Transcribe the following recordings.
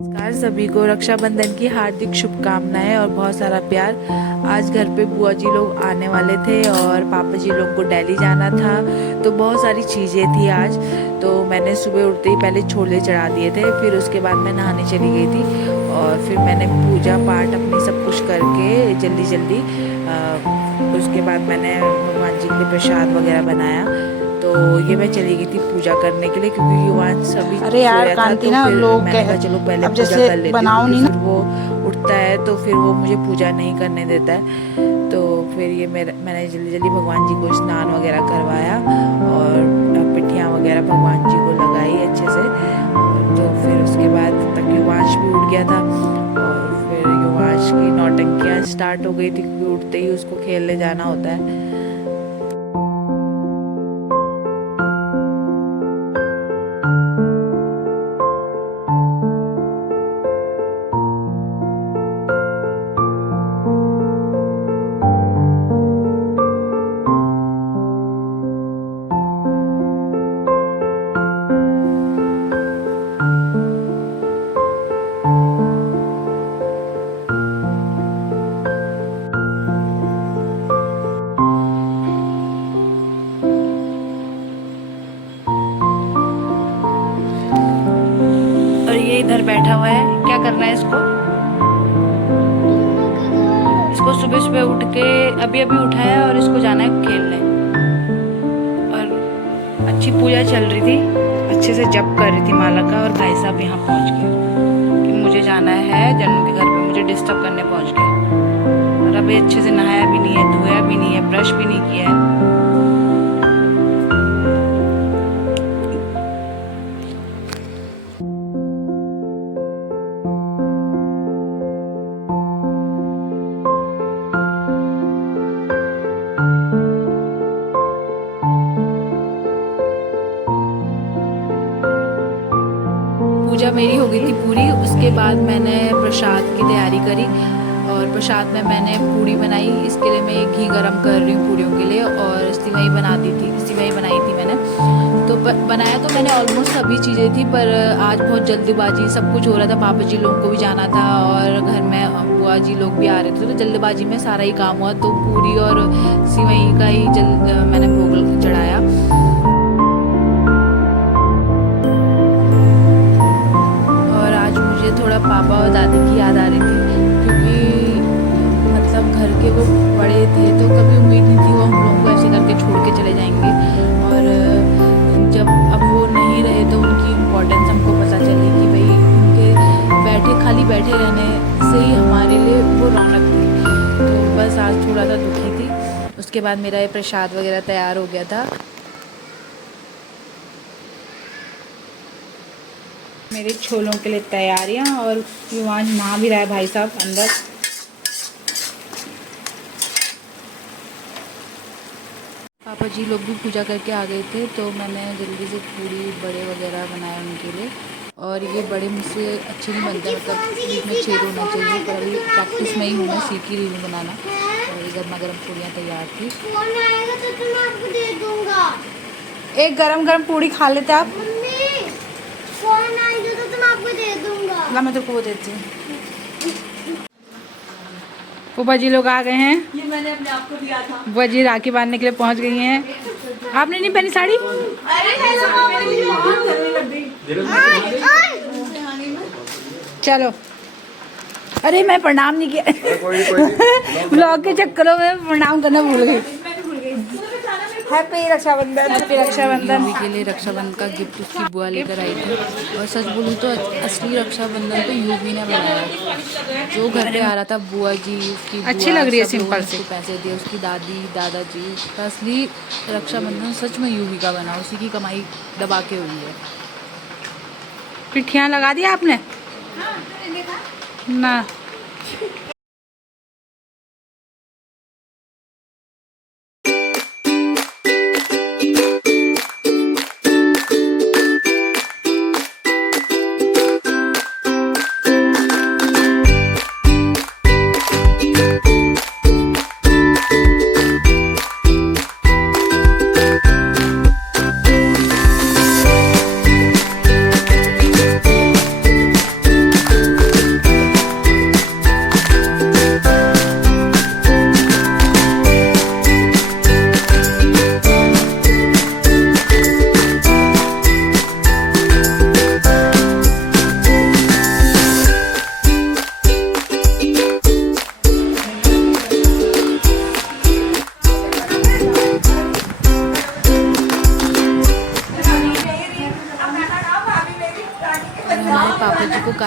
नमस्कार सभी को रक्षाबंधन की हार्दिक शुभकामनाएं और बहुत सारा प्यार। आज घर पे बुआ जी लोग आने वाले थे और पापा जी लोग को दिल्ली जाना था, तो बहुत सारी चीज़ें थी आज। तो मैंने सुबह उठते ही पहले छोले चढ़ा दिए थे, फिर उसके बाद मैं नहाने चली गई थी और फिर मैंने पूजा पाठ अपनी सब कुछ करके जल्दी जल्दी उसके बाद मैंने भगवान जी के लिए प्रसाद वगैरह बनाया। तो ये मैं चली गई थी पूजा करने के लिए, क्योंकि वहाँ सभी अरे यार सोया था। कांति तो ना फिर लोग मैंने कहा चलो पहले अब पूजा जैसे कर लेती हूँ, बनाओ क्योंकि नहीं ना। फिर वो उठता है तो फिर वो मुझे पूजा नहीं करने देता है। तो फिर ये मैंने जल्दी जल्दी भगवान जी को स्नान वगैरह करवाया और पिठियाँ वगैरह भगवान जी को लगाई अच्छे से। तो फिर उसके बाद तक युवांश भी उठ गया था और फिर युवांश की नौटंकियाँ स्टार्ट हो गई थी, क्योंकि उठते ही उसको खेलने जाना होता है। और ये इधर बैठा हुआ है, क्या करना है इसको? इसको सुबह सुबह उठ के अभी अभी उठाया और इसको जाना है खेलने। और अच्छी पूजा चल रही थी, अच्छे से जप कर रही थी माला का, और भाई साहब यहाँ पहुँच गए कि मुझे जाना है जन्नू के घर पे, मुझे डिस्टर्ब करने पहुँच गए। और अभी अच्छे से नहाया भी नहीं है, धोया भी नहीं है, ब्रश भी नहीं किया है। पूजा मेरी हो गई थी पूरी। उसके बाद मैंने प्रसाद की तैयारी करी और प्रसाद में मैंने पूड़ी बनाई। इसके लिए मैं घी गरम कर रही हूँ पूड़ियों के लिए, और सिवई बनाई थी मैंने। तो बनाया तो मैंने ऑलमोस्ट सभी चीज़ें थी, पर आज बहुत जल्दीबाजी सब कुछ हो रहा था। पापा जी लोगों को भी जाना था और घर में बुआ जी लोग भी आ रहे थे, तो जल्दबाजी में सारा ही काम हुआ। तो पूड़ी और सिवई का ही मैंने भोग चढ़ाया। थोड़ा पापा और दादी की याद आ रही थी, क्योंकि मतलब घर के वो बड़े थे, तो कभी उम्मीद नहीं थी वो हम लोगों को ऐसे करके छोड़ के चले जाएंगे। और जब अब वो नहीं रहे तो उनकी इम्पोर्टेंस हमको पता चली कि भाई उनके खाली बैठे रहने से ही हमारे लिए वो रौनक थी। तो बस आज थोड़ा सा दुखी थी। उसके बाद मेरा ये प्रसाद वगैरह तैयार हो गया था। मेरे छोलों के लिए तैयारियां, और युवांश नहा भी रहा है भाई साहब अंदर। पापा जी लोग भी पूजा करके आ गए थे, तो मैंने जल्दी से पूरी बड़े वगैरह बनाए उनके लिए। और ये बड़े मुझसे अच्छे नहीं बनते, मतलब बीच में छेद होना चाहिए, पर अभी प्रैक्टिस में ही हूँ, मैं सीख ही रही हूँ बनाना। और ये गर्मा गर्म पूड़ियाँ तैयार थी। एक गरम गरम पूड़ी खा लेते आप। ला मैं तेरे को वो देती हूँ। बुआ जी लोग आ गए हैं। ये मैंने अपने आप को दिया था। बुआ जी राखी बांधने के लिए पहुंच गई हैं। आपने नहीं पहनी साड़ी? चलो। अरे मैं प्रणाम नहीं किया ब्लॉग के चक्करों में प्रणाम करना भूल गई। हैप्पी रक्षाबंधन। हैप्पी रक्षाबंधन। के लिए रक्षाबंधन का गिफ्ट उसकी बुआ लेकर आई थी, और सच बोलूँ तो असली रक्षाबंधन तो यूवी ने बनाया। जो घर पे आ रहा था, बुआ जी, उसकी अच्छी लग रही है सिंपल से, पैसे दिए, उसकी दादी दादाजी। तो असली रक्षाबंधन सच में यूवी का बना, उसी की कमाई दबा के हुई है। पिठियाँ लगा दी आपने? ना।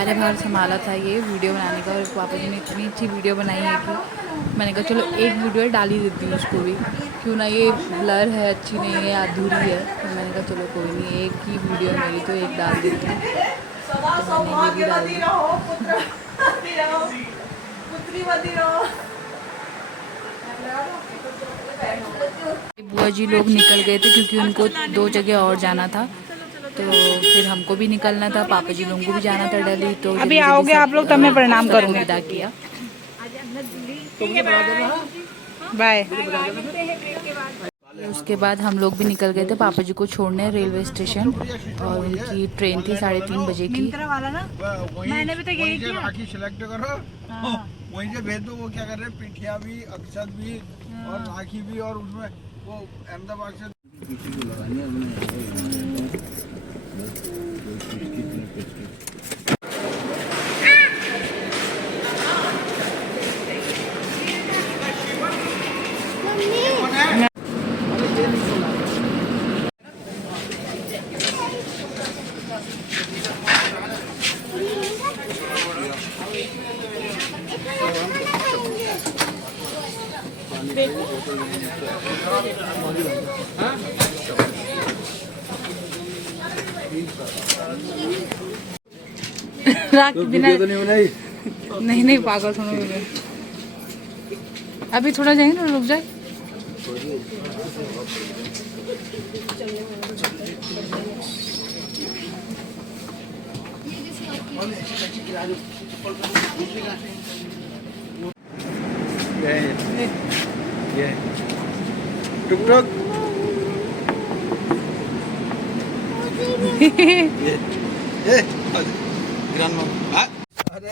कार्यभार संभाला था ये वीडियो बनाने का, और पापा जी ने इतनी अच्छी वीडियो बनाई है कि मैंने कहा चलो एक वीडियो डाल ही देती हूँ उसको भी, क्यों ना, ये ब्लर है, अच्छी नहीं है, अधूरी है। तो मैंने कहा चलो कोई नहीं, एक ही वीडियो मेरी तो एक डाल देती हूँ। तो मैंने ये भी डाल दी। बुआ जी लोग निकल गए थे क्योंकि उनको 2 जगह और जाना था, तो फिर हमको भी निकलना था, पापा जी लोगों को भी जाना था दिल्ली। तो अभी आओगे आप लोग तो मैं प्रणाम करूँगी। विदा किया, बाय। उसके बाद हम लोग भी निकल गए थे पापा जी को छोड़ने रेलवे स्टेशन, और उनकी ट्रेन थी 3:30 बजे की। मैंने भी तो यही किया। राखी सिलेक्ट करो, वहीं से भेज दो। वो क्या कर रहे हैं, पिठिया भी, अक्षत भी और राखी भी, और उसमें वो अहमदाबाद से राखी बिना तो नहीं बनाई। नहीं पागल सुनो, अभी थोड़ा जाएंगे ना, रुक जाए। ये टुक टुक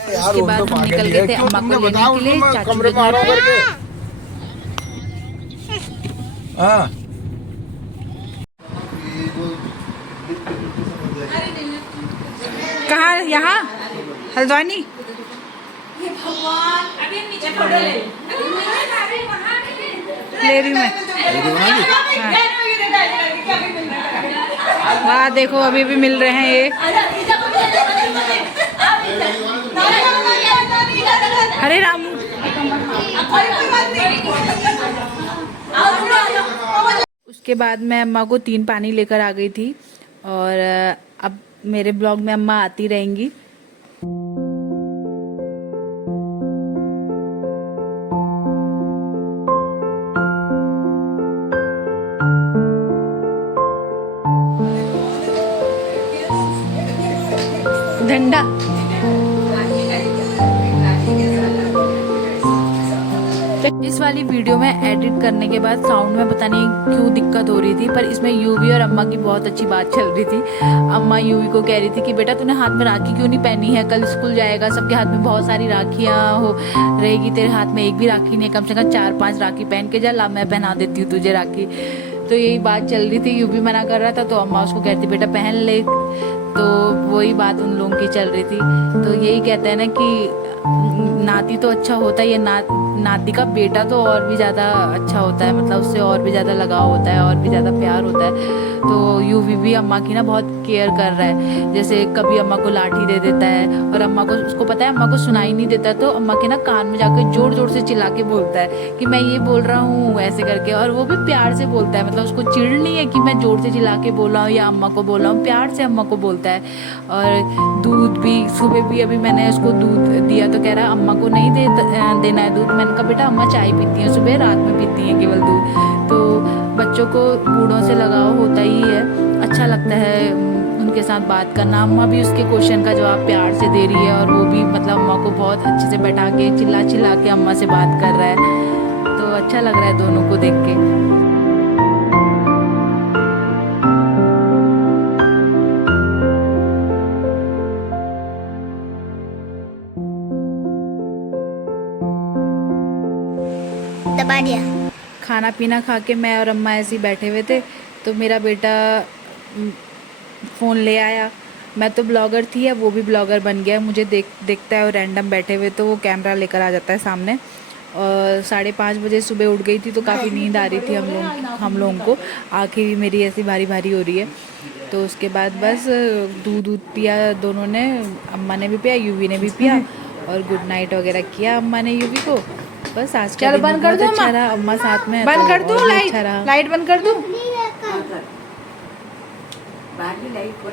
उसके बाद हम निकल गए थे अम्मा को लेने के लिए चाचू के घर पे। हाँ, कहाँ? यहाँ हल्द्वानी। ले रही हूँ मैं। वाह देखो, अभी भी मिल रहे हैं ये। हरे राम। उसके बाद मैं अम्मा को 3 पानी लेकर आ गई थी, और अब मेरे ब्लॉग में अम्मा आती रहेंगी। झंडा। इस वाली वीडियो में एडिट करने के बाद साउंड में पता नहीं क्यों दिक्कत हो रही थी, पर इसमें यूवी और अम्मा की बहुत अच्छी बात चल रही थी। अम्मा यूवी को कह रही थी कि बेटा तूने हाथ में राखी क्यों नहीं पहनी है, कल स्कूल जाएगा, सबके हाथ में बहुत सारी राखियाँ हो रहेगी, तेरे हाथ में एक भी राखी नहीं है, कम से कम 4-5 राखी पहन के जा, ला मैं पहना देती हूँ तुझे राखी। तो यही बात चल रही थी, यूवी मना कर रहा था, तो अम्मा उसको कहती बेटा पहन ले। तो वही बात उन लोगों की चल रही थी। तो यही कहते हैं ना कि नाती तो अच्छा होता है, ये नाती का बेटा तो और भी ज़्यादा अच्छा होता है, मतलब उससे और भी ज़्यादा लगाव होता है, और भी ज़्यादा प्यार होता है। तो यूवी भी अम्मा की ना बहुत केयर कर रहा है, जैसे कभी अम्मा को लाठी दे देता है, और अम्मा को, उसको पता है अम्मा को सुनाई नहीं देता, तो अम्मा के ना कान में जाकर जोर जोर से चिल्ला के बोलता है कि मैं ये बोल रहा हूँ, ऐसे करके। और वो भी प्यार से बोलता है, मतलब उसको चिढ़ नहीं है कि मैं जोर से चिल्ला के बोल रहा हूँ या अम्मा को बोल रहा हूँ, प्यार से अम्मा को बोलता है। और दूध भी, सुबह भी अभी मैंने उसको दूध दिया तो कह रहा है अम्मा को नहीं देना है दूध। मैंने कहा बेटा अम्मा चाय पीती हैं सुबह, रात में पीती हैं केवल दूध। तो बच्चों को बूढ़ों से लगाव होता ही है, अच्छा लगता है उनके साथ बात करना। अम्मा भी उसके क्वेश्चन का जवाब प्यार से दे रही है, और वो भी मतलब अम्मा को बहुत अच्छे से बैठा के चिल्ला चिल्ला के अम्मा से बात कर रहा है। तो अच्छा लग रहा है दोनों को देख के। दबा दिया। खाना पीना खा के मैं और अम्मा ऐसे ही बैठे हुए थे, तो मेरा बेटा फ़ोन ले आया। मैं तो ब्लॉगर थी, अब वो भी ब्लॉगर बन गया। मुझे देखता है और रैंडम बैठे हुए तो वो कैमरा लेकर आ जाता है सामने। और 5:30 बजे सुबह उठ गई थी, तो काफ़ी नींद आ रही थी हम लोगों को। आँखें भी मेरी ऐसी भारी भारी हो रही है। तो उसके बाद बस दूध दूध पिया दोनों ने, अम्मा ने भी पिया, यूवी ने भी पिया और गुड नाइट वगैरह किया अम्मा ने यूवी को। बस आज का चलो दिन बंद कर बहुत दो अच्छा अम्मा। रहा, अम्मा साथ में है बंद तो कर दूं और भी लाइट? अच्छा रहा। लाइट बंद कर दूं? बाहर की लाइट